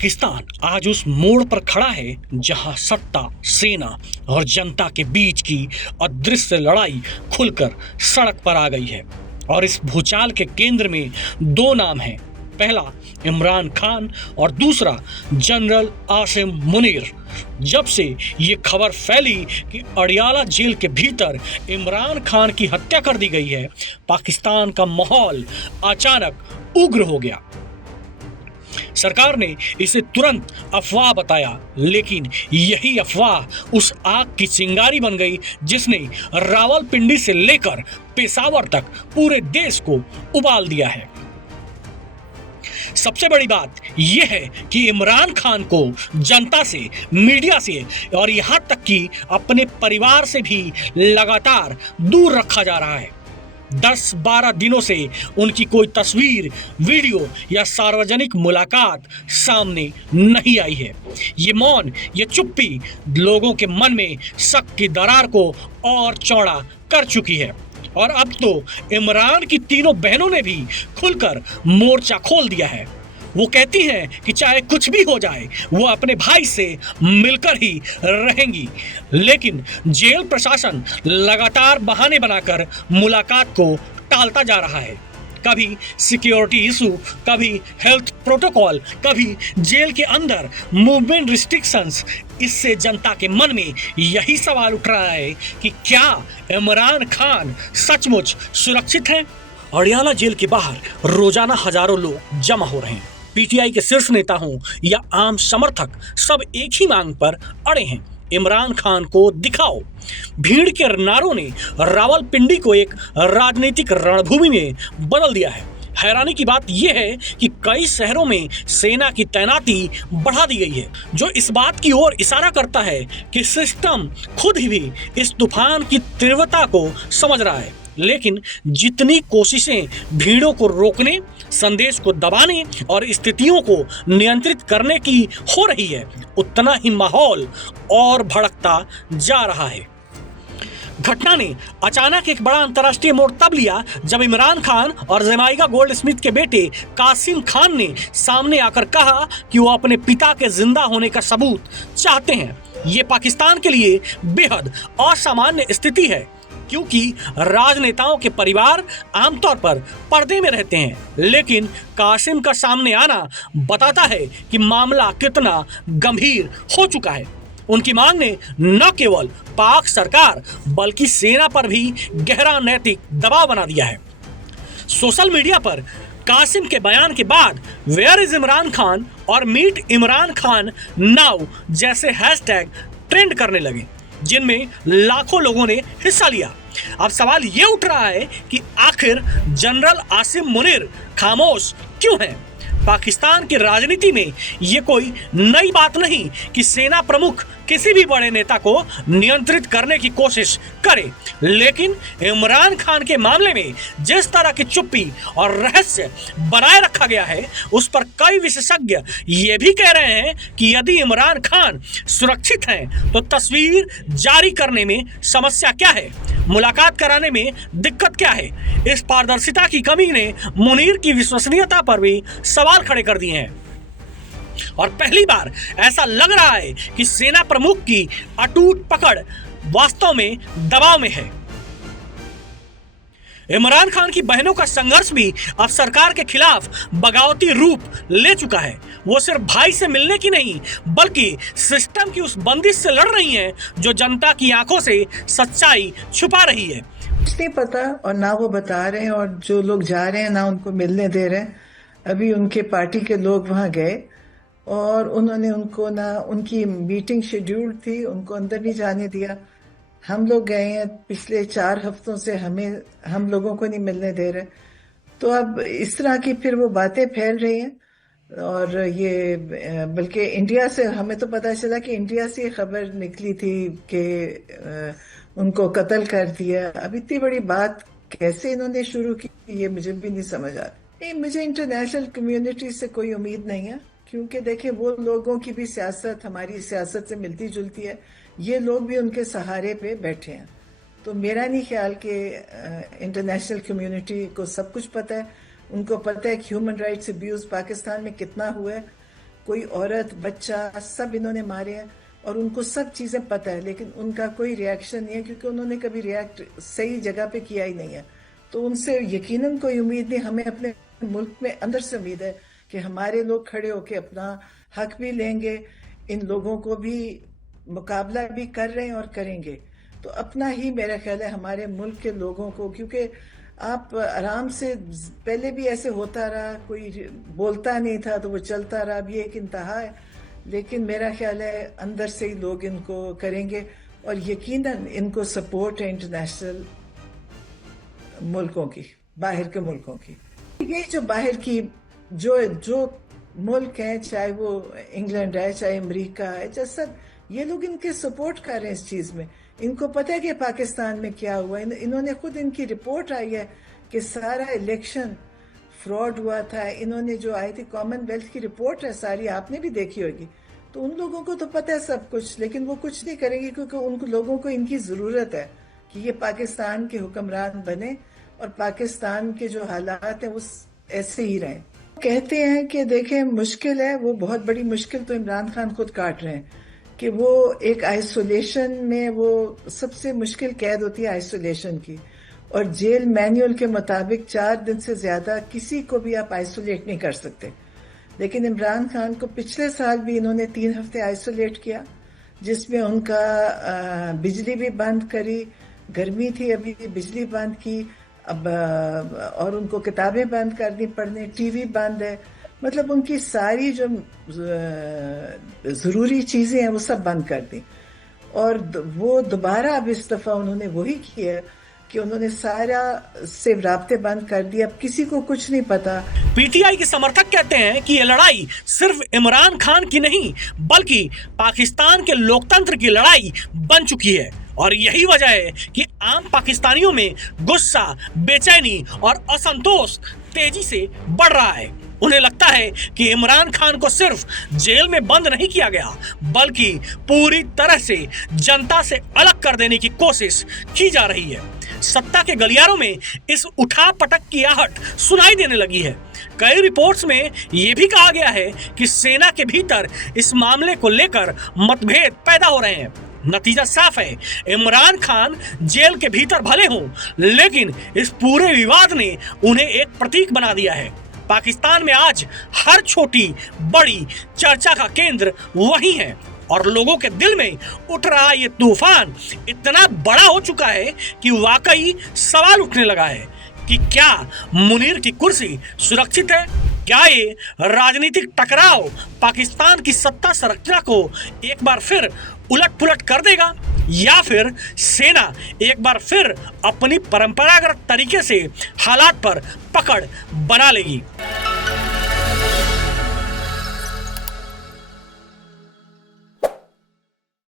पाकिस्तान आज उस मोड़ पर खड़ा है जहां सत्ता, सेना और जनता के बीच की अदृश्य लड़ाई खुलकर सड़क पर आ गई है। और इस भूचाल के केंद्र में दो नाम हैं, पहला इमरान खान और दूसरा जनरल आसिम मुनीर। जब से ये खबर फैली कि अडियाला जेल के भीतर इमरान खान की हत्या कर दी गई है, पाकिस्तान का माहौल अचानक उग्र हो गया। सरकार ने इसे तुरंत अफवाह बताया, लेकिन यही अफवाह उस आग की चिंगारी बन गई जिसने रावलपिंडी से लेकर पेशावर तक पूरे देश को उबाल दिया है। सबसे बड़ी बात यह है कि इमरान खान को जनता से, मीडिया से और यहां तक कि अपने परिवार से भी लगातार दूर रखा जा रहा है। 10-12 दिनों से उनकी कोई तस्वीर, वीडियो या सार्वजनिक मुलाकात सामने नहीं आई है। ये मौन, ये चुप्पी लोगों के मन में शक की दरार को और चौड़ा कर चुकी है। और अब तो इमरान की तीनों बहनों ने भी खुलकर मोर्चा खोल दिया है। वो कहती हैं कि चाहे कुछ भी हो जाए वो अपने भाई से मिलकर ही रहेंगी, लेकिन जेल प्रशासन लगातार बहाने बनाकर मुलाकात को टालता जा रहा है। कभी सिक्योरिटी इशू, कभी हेल्थ प्रोटोकॉल, कभी जेल के अंदर मूवमेंट रिस्ट्रिक्शंस। इससे जनता के मन में यही सवाल उठ रहा है कि क्या इमरान खान सचमुच सुरक्षित हैं? अडियाला जेल के बाहर रोजाना हजारों लोग जमा हो रहे हैं। पीटीआई के शीर्ष नेता हों या आम समर्थक, सब एक ही मांग पर अड़े हैं, इमरान खान को दिखाओ। भीड़ के नारों ने रावलपिंडी को एक राजनीतिक रणभूमि में बदल दिया है। हैरानी की बात यह है कि कई शहरों में सेना की तैनाती बढ़ा दी गई है, जो इस बात की ओर इशारा करता है कि सिस्टम खुद ही भी इस तूफान की तीव्रता को समझ रहा है। लेकिन जितनी कोशिशें भीड़ों को रोकने, संदेश को दबाने और स्थितियों को नियंत्रित करने की हो रही है, उतना ही माहौल और भड़कता जा रहा है। घटना ने अचानक एक बड़ा अंतर्राष्ट्रीय मोड़ तब लिया जब इमरान खान और जमाइका गोल्ड स्मिथ के बेटे कासिम खान ने सामने आकर कहा कि वो अपने पिता के जिंदा होने का सबूत चाहते हैं। ये पाकिस्तान के लिए बेहद असामान्य स्थिति है, क्योंकि राजनेताओं के परिवार आमतौर पर पर्दे में रहते हैं, लेकिन कासिम का सामने आना बताता है कि मामला कितना गंभीर हो चुका है। उनकी मांग ने न केवल पाक सरकार बल्कि सेना पर भी गहरा नैतिक दबाव बना दिया है। सोशल मीडिया पर कासिम के बयान के बाद वेयर इज इमरान खान और मीट इमरान खान नाउ जैसे हैशटैग ट्रेंड करने लगे, जिनमें लाखों लोगों ने हिस्सा लिया। अब सवाल ये उठ रहा है कि आखिर जनरल आसिम मुनीर खामोश क्यों हैं? पाकिस्तान की राजनीति में ये कोई नई बात नहीं कि सेना प्रमुख किसी भी बड़े नेता को नियंत्रित करने की कोशिश करे, लेकिन इमरान खान के मामले में जिस तरह की चुप्पी और रहस्य बनाए रखा गया है, उस पर कई विशेषज्ञ ये भी कह रहे हैं कि यदि इमरान खान सुरक्षित हैं तो तस्वीर जारी करने में समस्या क्या है, मुलाकात कराने में दिक्कत क्या है। इस पारदर्शिता की कमी ने मुनीर की विश्वसनीयता पर भी सवाल खड़े कर दिए हैं। और पहली बार ऐसा लग रहा है कि सेना प्रमुख की अटूट पकड़ वास्तव में दबाव में है। इमरान खान की बहनों का संघर्ष भी अब सरकार के खिलाफ बगावती रूप ले चुका है। वो सिर्फ भाई से मिलने की नहीं, बल्कि सिस्टम की उस बंदिश से लड़ रही हैं जो जनता की आंखों से सच्चाई छुपा रही है। कुछ नहीं पता और ना वो बता रहे हैं, और जो लोग जा रहे हैं ना उनको मिलने दे रहे हैं। अभी उनके पार्टी के लोग वहां गए और उन्होंने उनको ना, उनकी मीटिंग शेड्यूल थी, उनको अंदर नहीं जाने दिया। हम लोग गए हैं, पिछले 4 हफ्तों से हम लोगों को नहीं मिलने दे रहे। तो अब इस तरह की फिर वो बातें फैल रही हैं। और ये बल्कि इंडिया से हमें तो पता चला कि इंडिया से खबर निकली थी कि उनको कत्ल कर दिया। अब इतनी बड़ी बात कैसे इन्होंने शुरू की, ये मुझे भी नहीं समझ आ रहा। नहीं, मुझे इंटरनेशनल कम्युनिटी से कोई उम्मीद नहीं है, क्योंकि देखिए वो लोगों की भी सियासत हमारी सियासत से मिलती जुलती है। ये लोग भी उनके सहारे पे बैठे हैं। तो मेरा नहीं ख्याल कि इंटरनेशनल कम्युनिटी को सब कुछ पता है। उनको पता है कि ह्यूमन राइट्स अब्यूज पाकिस्तान में कितना हुआ है। कोई औरत बच्चा सब इन्होंने मारे हैं और उनको सब चीज़ें पता है, लेकिन उनका कोई रिएक्शन नहीं है क्योंकि उन्होंने कभी रिएक्ट सही जगह पे किया ही नहीं है। तो उनसे यकीनन कोई उम्मीद नहीं। हमें अपने मुल्क में अंदर से उम्मीद है कि हमारे लोग खड़े होकर अपना हक भी लेंगे, इन लोगों को भी मुकाबला भी कर रहे हैं और करेंगे। तो अपना ही मेरा ख्याल है हमारे मुल्क के लोगों को, क्योंकि आप आराम से, पहले भी ऐसे होता रहा, कोई बोलता नहीं था तो वो चलता रहा, अब ये एक इंतहा है। लेकिन मेरा ख्याल है अंदर से ही लोग इनको करेंगे और यकीनन इनको सपोर्ट है इंटरनेशनल मुल्कों की, बाहर के मुल्कों की। ये जो बाहर की जो मुल्क हैं, चाहे वो इंग्लैंड है चाहे अमेरिका है, जैसा ये लोग इनके सपोर्ट कर रहे हैं इस चीज़ में। इनको पता है कि पाकिस्तान में क्या हुआ। इन्होंने खुद, इनकी रिपोर्ट आई है कि सारा इलेक्शन फ्रॉड हुआ था। इन्होंने जो आई थी कॉमनवेल्थ की रिपोर्ट है सारी, आपने भी देखी होगी। तो उन लोगों को तो पता है सब कुछ, लेकिन वो कुछ नहीं करेंगे क्योंकि उन लोगों को इनकी ज़रूरत है कि ये पाकिस्तान के हुक्मरान बने और पाकिस्तान के जो हालात हैं उस ऐसे ही रहें। कहते हैं कि देखें मुश्किल है, वो बहुत बड़ी मुश्किल तो इमरान खान खुद काट रहे हैं कि वो एक आइसोलेशन में, वो सबसे मुश्किल कैद होती है आइसोलेशन की, और जेल मैनुअल के मुताबिक 4 दिन से ज़्यादा किसी को भी आप आइसोलेट नहीं कर सकते। लेकिन इमरान खान को पिछले साल भी इन्होंने 3 हफ्ते आइसोलेट किया, जिसमें उनका बिजली भी बंद करी, गर्मी थी अभी बिजली बंद की, अब और उनको किताबें बंद कर दी पढ़ने, टीवी बंद है, मतलब उनकी सारी जो ज़रूरी चीज़ें हैं वो सब बंद कर दी। और वो दोबारा अब इस दफ़ा उन्होंने वही किया कि उन्होंने सारा से राब्ते बंद कर दिए, अब किसी को कुछ नहीं पता। पीटीआई के समर्थक कहते हैं कि ये लड़ाई सिर्फ इमरान खान की नहीं बल्कि पाकिस्तान के लोकतंत्र की लड़ाई बन चुकी है और यही वजह है कि आम पाकिस्तानियों में गुस्सा, बेचैनी और असंतोष तेजी से बढ़ रहा है। उन्हें लगता है कि इमरान खान को सिर्फ जेल में बंद नहीं किया गया बल्कि पूरी तरह से जनता से अलग कर देने की कोशिश की जा रही है। सत्ता के गलियारों में इस उठा पटक की आहट सुनाई देने लगी है। कई रिपोर्ट्स में यह भी कहा गया है कि सेना के भीतर इस मामले को लेकर मतभेद पैदा हो रहे हैं। नतीजा साफ है, इमरान खान जेल के भीतर भले हों, लेकिन इस पूरे विवाद ने उन्हें एक प्रतीक बना दिया है। पाकिस्तान में आज हर छोटी बड़ी चर्चा का केंद्र वही है और लोगों के दिल में उठ रहा ये तूफान इतना बड़ा हो चुका है कि वाकई सवाल उठने लगा है कि क्या मुनीर की कुर्सी सुरक्षित है? क्या ये राजनीतिक टकराव पाकिस्तान की सत्ता संरचना को एक बार फिर उलट-पुलट कर देगा या फिर सेना एक बार फिर अपनी परंपरागत तरीके से हालात पर पकड़ बना लेगी?